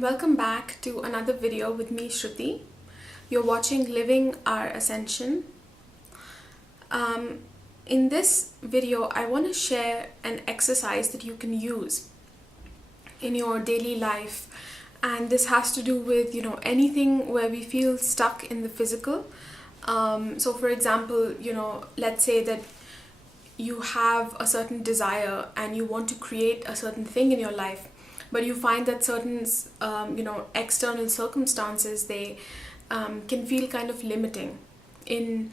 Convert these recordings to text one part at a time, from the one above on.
and welcome back to another video with me, Shruti. You're watching Living Our Ascension. In this video, I want to share an exercise that you can use in your daily life, and this has to do with anything where we feel stuck in the physical. So for example, let's say that you have a certain desire and you want to create a certain thing in your life, but you find that certain external circumstances, they can feel kind of limiting in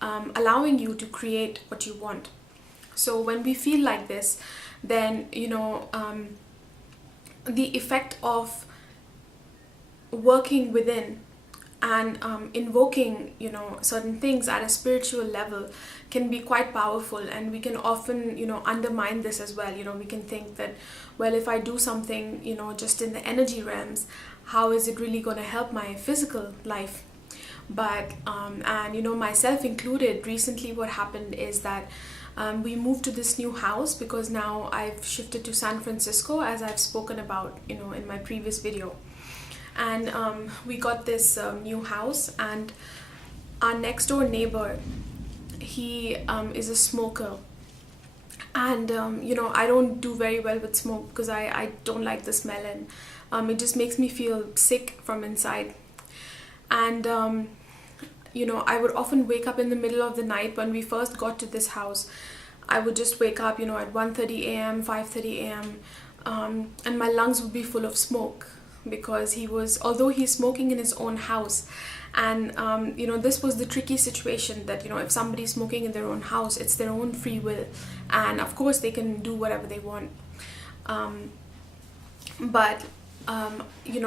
allowing you to create what you want. So when we feel like this, then the effect of working within and invoking certain things at a spiritual level can be quite powerful, and we can often undermine this as well. We can think that, well, if I do something just in the energy realms, how is it really going to help my physical life? But and myself included, recently what happened is that we moved to this new house because now I've shifted to San Francisco, as I've spoken about in my previous video. And we got this new house, and our next door neighbor, he is a smoker, and I don't do very well with smoke because I don't like the smell, and it just makes me feel sick from inside. And I would often wake up in the middle of the night. When we first got to this house, I would just wake up at 1:30 a.m., 5:30 a.m., and my lungs would be full of smoke, because although he's smoking in his own house, and this was the tricky situation, that if somebody's smoking in their own house, it's their own free will, and of course they can do whatever they want, but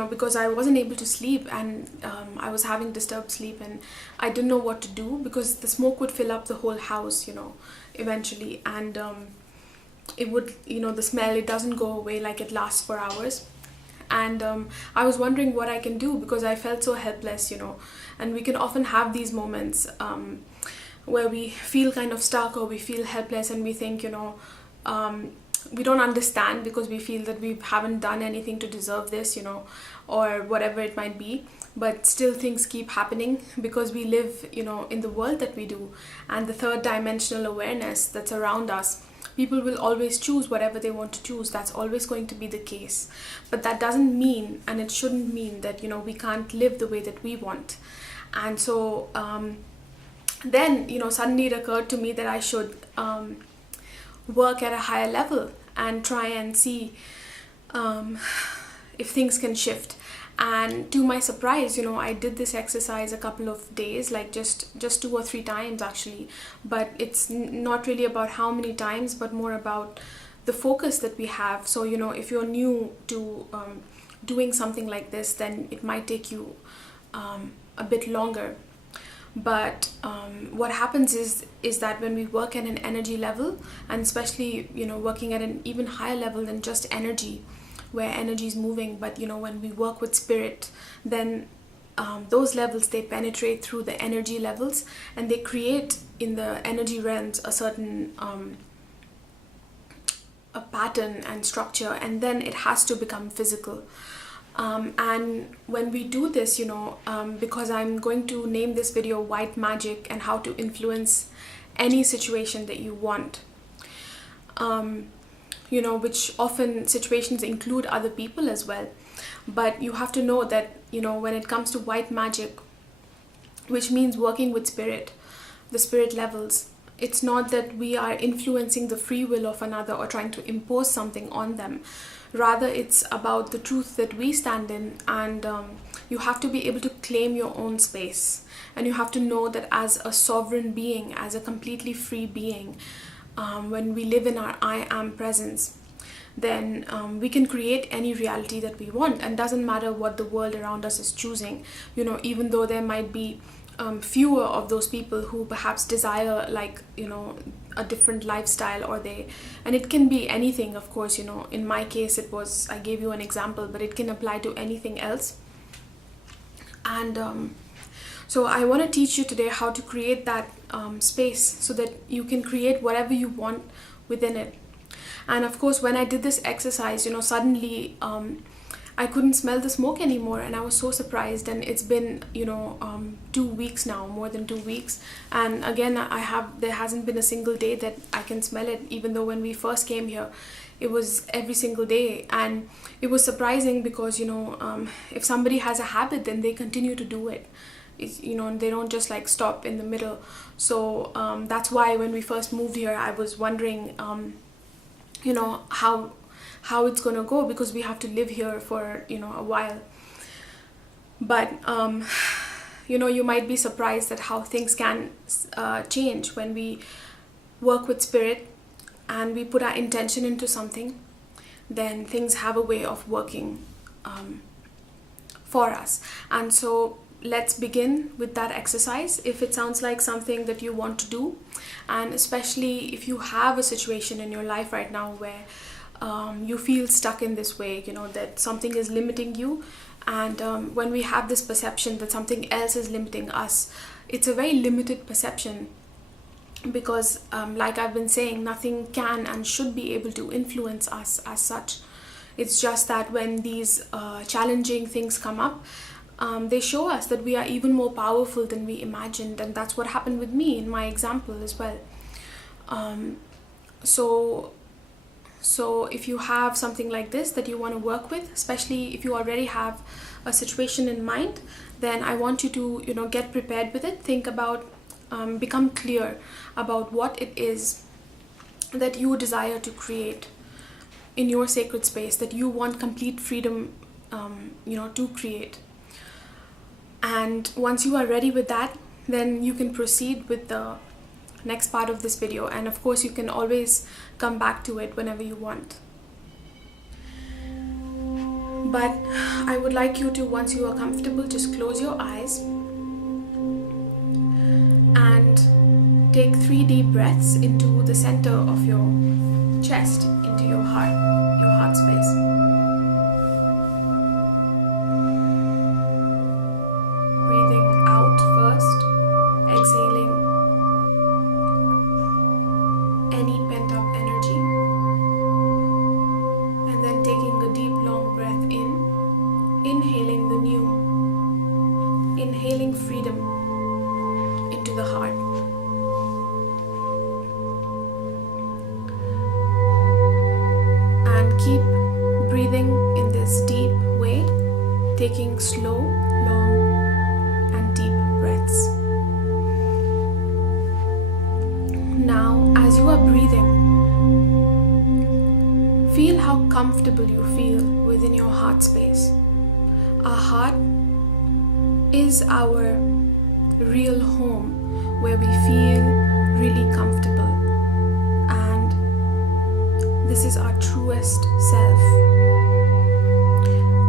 because I wasn't able to sleep, and I was having disturbed sleep, and I didn't know what to do, because the smoke would fill up the whole house eventually, and it would the smell, it doesn't go away, like it lasts for hours. And I was wondering what I can do, because I felt so helpless, and we can often have these moments where we feel kind of stuck, or we feel helpless, and we think we don't understand, because we feel that we haven't done anything to deserve this, or whatever it might be, but still things keep happening because we live in the world that we do, and the third dimensional awareness that's around us. People will always choose whatever they want to choose. That's always going to be the case. But that doesn't mean, and it shouldn't mean, that we can't live the way that we want. And so then suddenly it occurred to me that I should work at a higher level and try and see if things can shift. And to my surprise, I did this exercise a couple of days, like just 2 or 3 times actually. But it's not really about how many times, but more about the focus that we have. So if you're new to doing something like this, then it might take you a bit longer. But what happens is that when we work at an energy level, and especially working at an even higher level than just energy, where energy is moving, but when we work with spirit, then those levels, they penetrate through the energy levels, and they create in the energy realms a certain a pattern and structure, and then it has to become physical. And when we do this, because I'm going to name this video White Magic and How to Influence Any Situation That You Want, which often situations include other people as well. But you have to know that, when it comes to white magic, which means working with spirit, the spirit levels, it's not that we are influencing the free will of another or trying to impose something on them. Rather, it's about the truth that we stand in, and you have to be able to claim your own space. And you have to know that as a sovereign being, as a completely free being, when we live in our I am presence, then we can create any reality that we want, and doesn't matter what the world around us is choosing. Even though there might be fewer of those people who perhaps desire a different lifestyle, and it can be anything, of course. In my case, I gave you an example, but it can apply to anything else. And so I want to teach you today how to create that space, so that you can create whatever you want within it. And of course, when I did this exercise, suddenly I couldn't smell the smoke anymore, and I was so surprised. And it's been 2 weeks now, more than 2 weeks, and again there hasn't been a single day that I can smell it, even though when we first came here it was every single day. And it was surprising because if somebody has a habit, then they continue to do it. They don't just like stop in the middle. So that's why when we first moved here, I was wondering how it's gonna go, because we have to live here for a while. But you might be surprised at how things can change when we work with spirit and we put our intention into something. Then things have a way of working for us. And so let's begin with that exercise, if it sounds like something that you want to do, and especially if you have a situation in your life right now where you feel stuck in this way, that something is limiting you. And when we have this perception that something else is limiting us, it's a very limited perception, because like I've been saying, nothing can and should be able to influence us as such. It's just that when these challenging things come up, they show us that we are even more powerful than we imagined. And that's what happened with me in my example as well. So if you have something like this that you want to work with, especially if you already have a situation in mind, then I want you to get prepared with it. Think about, become clear about what it is that you desire to create in your sacred space, that you want complete freedom to create. And once you are ready with that, then you can proceed with the next part of this video. And of course, you can always come back to it whenever you want. But I would like you to, once you are comfortable, just close your eyes and take 3 deep breaths into the center of your chest, into your heart space. Breathing out first, exhaling any pent-up energy, and then taking a deep long breath in, inhaling the new, inhaling freedom into the heart. And keep breathing in this deep way, taking slow, long and deep breaths. Now, as you are breathing, feel how comfortable you feel within your heart space. Our heart is our real home, where we feel really comfortable, and this is our truest self.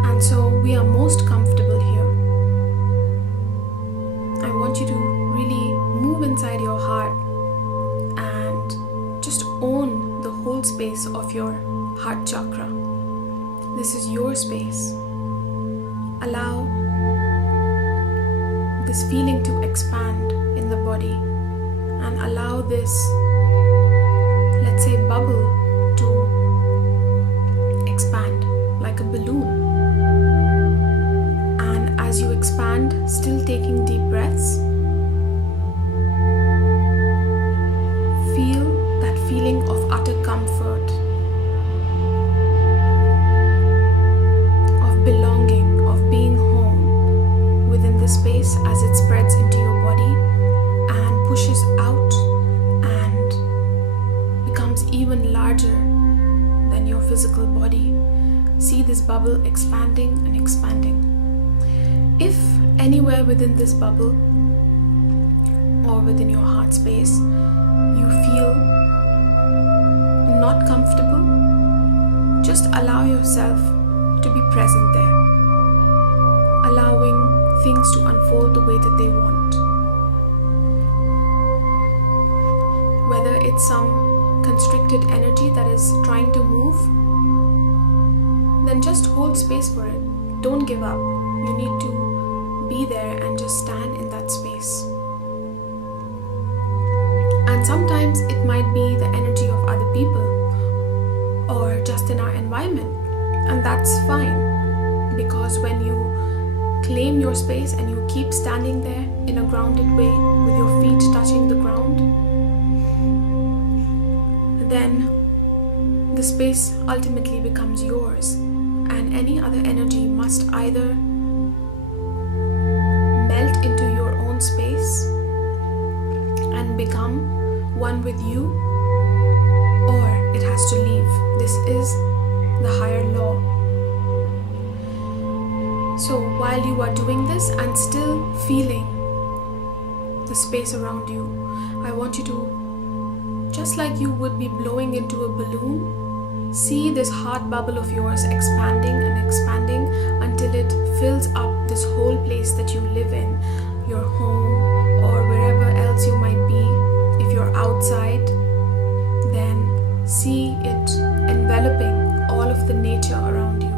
And so we are most comfortable here. I want you to really move inside your heart and just own the whole space of your heart chakra. This is your space. Allow this feeling to expand in the body, and allow this, let's say, bubble to expand like a balloon. And as you expand, still taking deep breaths, feel that feeling of utter comfort, of belonging, of being home within the space as it spreads into your body and pushes out and becomes even larger than your physical body. See this bubble expanding and expanding. If anywhere within this bubble or within your heart space you feel not comfortable, just allow yourself to be present there, allowing things to unfold the way that they want. Whether it's some constricted energy that is trying to move, then just hold space for it. Don't give up. You need to be there and just stand in that space. And sometimes it might be the energy of other people or just in our environment, and that's fine. because when you claim your space and you keep standing there in a grounded way with your feet touching the ground, then the space ultimately becomes yours, and any other energy must either melt into your own space and become one with you, or it has to leave. This is the higher law. So while you are doing this and still feeling the space around you, I want you to, just like you would be blowing into a balloon, see this heart bubble of yours expanding and expanding until it fills up this whole place that you live in, your home or wherever else you might be. If you're outside, then see it enveloping all of the nature around you.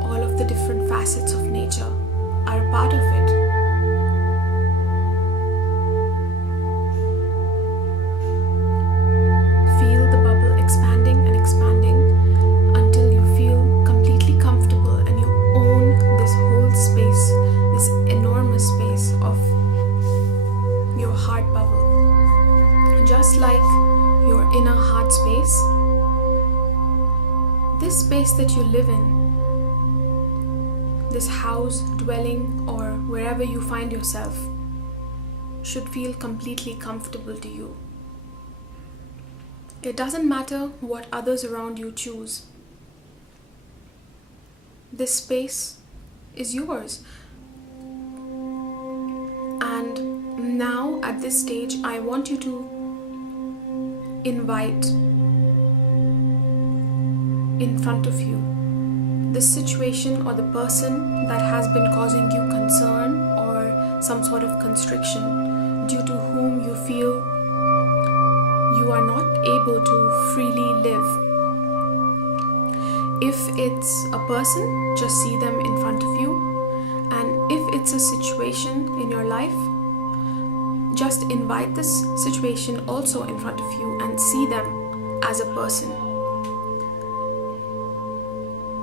All of the different facets of nature are a part of it. Feel the bubble expanding and expanding until you feel completely comfortable and you own this whole space, this enormous space of your heart bubble. Just like your inner heart space, this space that you live in, this house, dwelling, or wherever you find yourself, should feel completely comfortable to you. It doesn't matter what others around you choose. This space is yours. And now at this stage, I want you to invite in front of you this situation or the person that has been causing you concern or some sort of constriction, due to whom you feel you are not able to freely live. If it's a person, just see them in front of you. And if it's a situation in your life, just invite this situation also in front of you and see them as a person,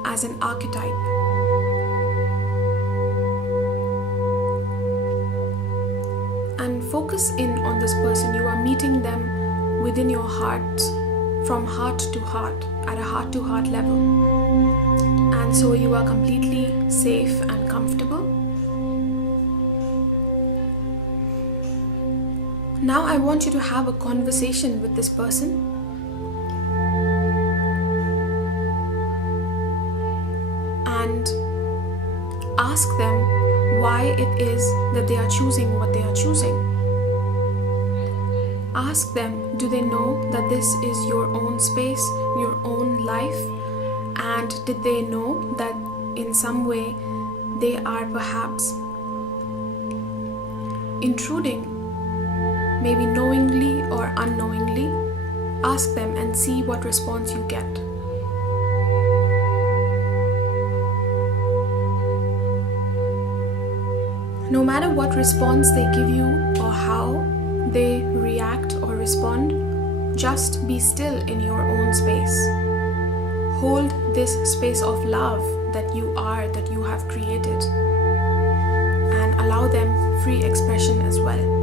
as an archetype. And focus in on this person. You are meeting them within your heart, from heart to heart, at a heart to heart level. And so you are completely safe and comfortable. Now I want you to have a conversation with this person. And ask them why it is that they are choosing what they are choosing. Ask them, do they know that this is your own space, your own life? And did they know that in some way they are perhaps intruding, maybe knowingly or unknowingly? Ask them and see what response you get. No matter what response they give you or how they react or respond, just be still in your own space. Hold this space of love that you are, that you have created, and allow them free expression as well.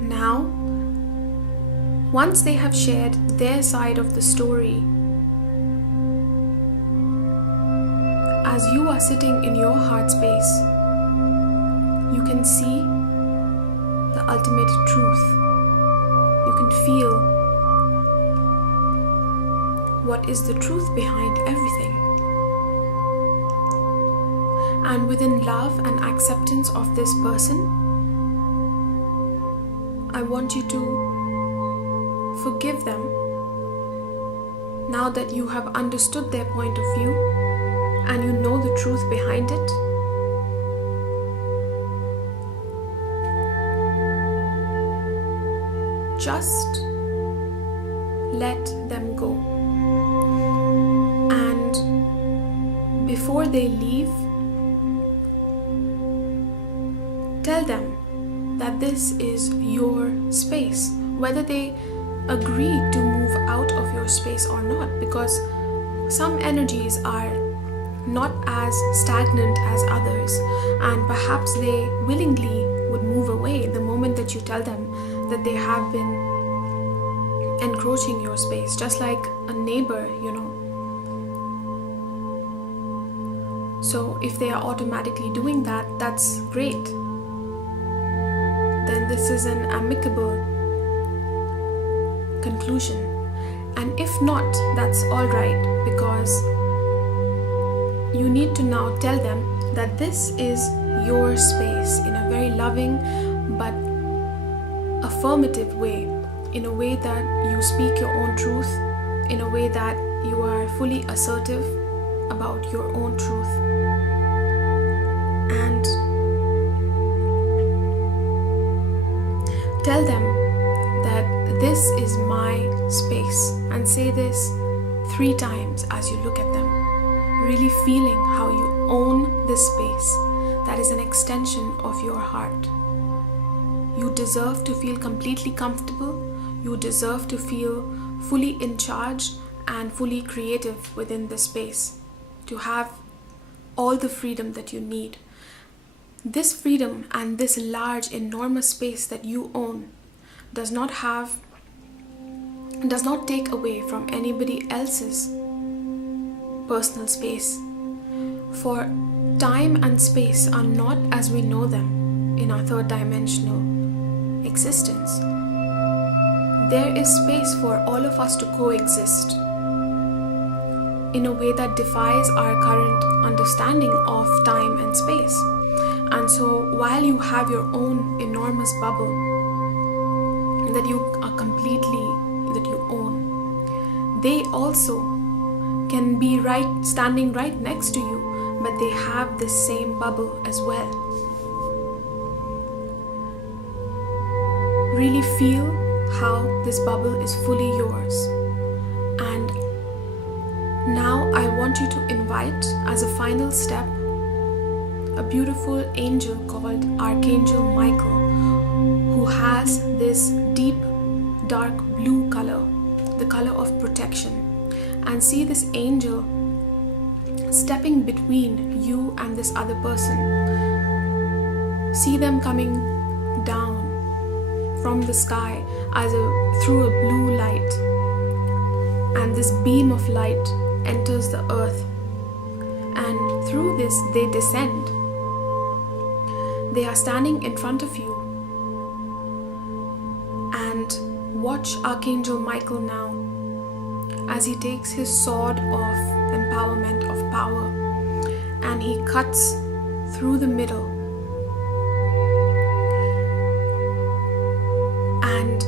Now, once they have shared their side of the story, as you are sitting in your heart space, you can see the ultimate truth. You can feel what is the truth behind everything. And within love and acceptance of this person, I want you to forgive them now that you have understood their point of view and you know the truth behind it. Just let them go. And before they leave, this is your space, whether they agree to move out of your space or not, because some energies are not as stagnant as others, and perhaps they willingly would move away the moment that you tell them that they have been encroaching your space, just like a neighbor, So if they are automatically doing that, that's great. Then this is an amicable conclusion. And if not, that's all right, because you need to now tell them that this is your space in a very loving but affirmative way, in a way that you speak your own truth, in a way that you are fully assertive about your own truth. And tell them that this is my space, and say this 3 times as you look at them, really feeling how you own this space that is an extension of your heart. You deserve to feel completely comfortable. You deserve to feel fully in charge and fully creative within this space, to have all the freedom that you need. This freedom and this large, enormous space that you own does not take away from anybody else's personal space. For time and space are not as we know them in our third dimensional existence. There is space for all of us to coexist in a way that defies our current understanding of time and space. And so while you have your own enormous bubble that you own, they also can be standing right next to you, but they have the same bubble as well. Really feel how this bubble is fully yours. And now I want you to invite, as a final step, a beautiful angel called Archangel Michael, who has this deep dark blue color, the color of protection. And see this angel stepping between you and this other person. See them coming down from the sky through a blue light, and this beam of light enters the earth, and through this they descend. They are standing in front of you, and watch Archangel Michael now as he takes his sword of empowerment, of power, and he cuts through the middle, and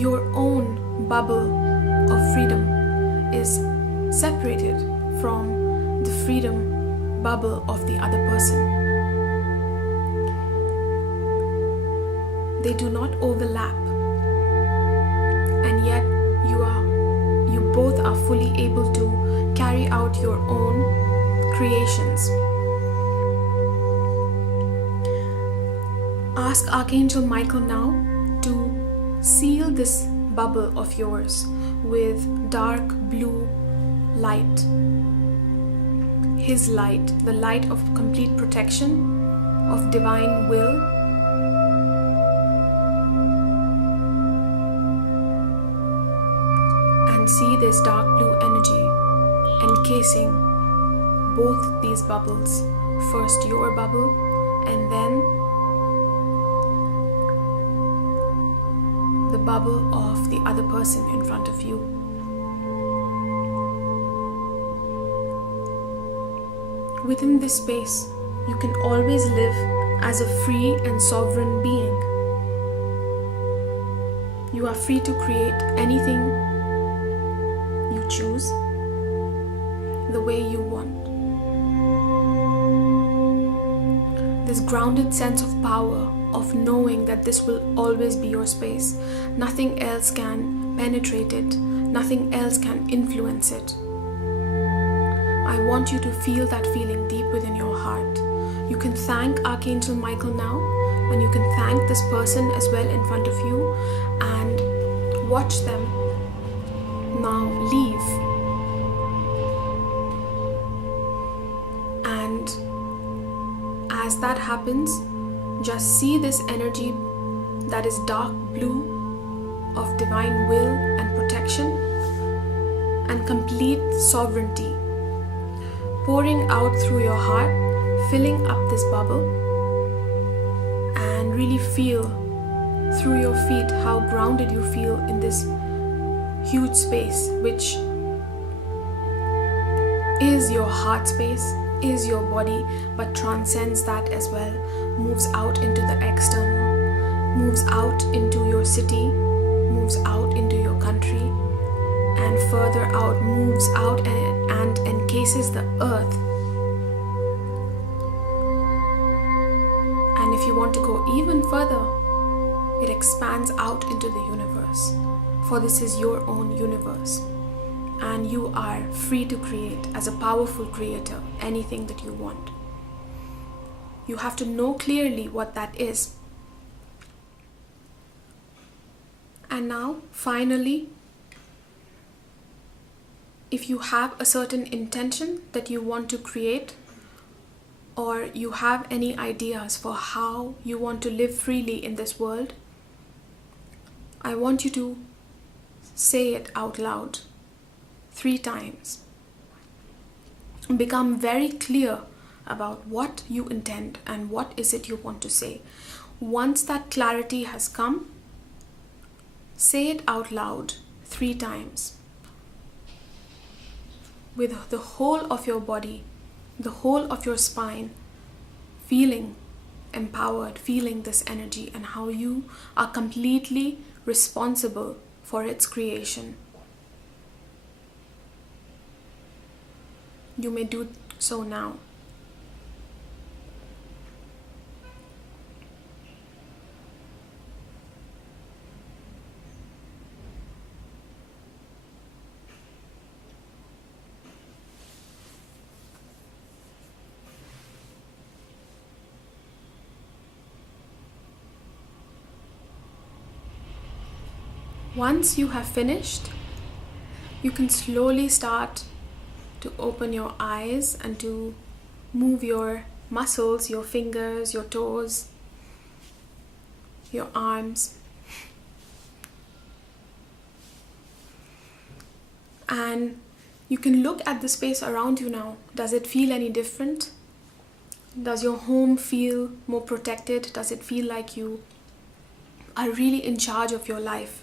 your own bubble of freedom is separated from the freedom bubble of the other person. They do not overlap, and yet you both are fully able to carry out your own creations. Ask Archangel Michael now to seal this bubble of yours with dark blue light. His light, the light of complete protection, of divine will, and see this dark blue energy encasing both these bubbles. First your bubble, and then the bubble of the other person in front of you. Within this space, you can always live as a free and sovereign being. You are free to create anything you choose the way you want. This grounded sense of power, of knowing that this will always be your space. Nothing else can penetrate it. Nothing else can influence it. I want you to feel that feeling deep within your heart. You can thank Archangel Michael now And you can thank this person as well in front of you and watch them now leave. And as that happens, just see this energy that is dark blue of divine will and protection and complete sovereignty pouring out through your heart, filling up this bubble, and really feel through your feet how grounded you feel in this huge space, which is your heart space, is your body, but transcends that as well, moves out into the external, moves out into your city, moves out into your country, and further out, moves out and encases the earth. And if you want to go even further, it expands out into the universe, for this is your own universe, and you are free to create as a powerful creator anything that you want. You have to know clearly what that is. And now, finally, if you have a certain intention that you want to create, or you have any ideas for how you want to live freely in this world, I want you to say it out loud 3 times. Become very clear about what you intend and what is it you want to say. Once that clarity has come, say it out loud 3 times. With the whole of your body, the whole of your spine, feeling empowered, feeling this energy and how you are completely responsible for its creation. You may do so now. Once you have finished, you can slowly start to open your eyes and to move your muscles, your fingers, your toes, your arms. And you can look at the space around you now. Does it feel any different? Does your home feel more protected? Does it feel like you are really in charge of your life?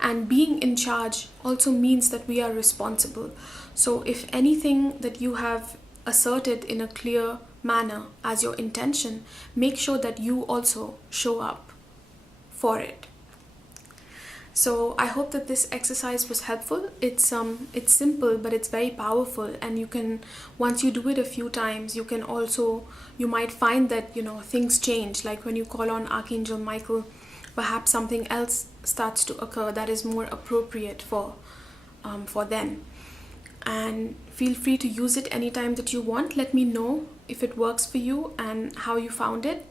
And being in charge also means that we are responsible. So if anything that you have asserted in a clear manner as your intention, make sure that you also show up for it. So I hope that this exercise was helpful. It's simple, but it's very powerful. And you can, once you do it a few times, you might find that, things change. Like when you call on Archangel Michael, perhaps something else starts to occur that is more appropriate for then. And feel free to use it anytime that you want. Let me know if it works for you and how you found it.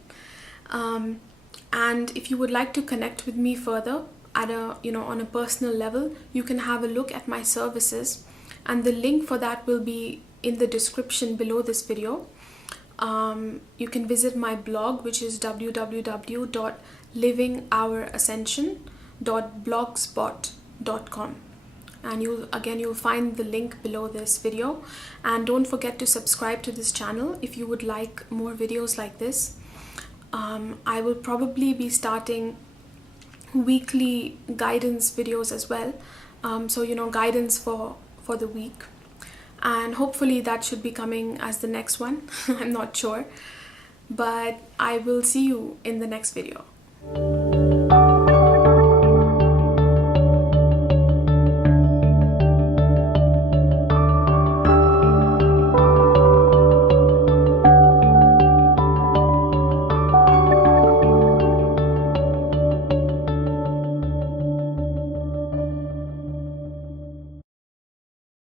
And if you would like to connect with me further at on a personal level, you can have a look at my services, and the link for that will be in the description below this video. You can visit my blog, which is www.livingourascension.blogspot.com, and you'll find the link below this video. And don't forget to subscribe to this channel if you would like more videos like this. I will probably be starting weekly guidance videos as well, so guidance for the week, and hopefully that should be coming as the next one. I'm not sure, but I will see you in the next video.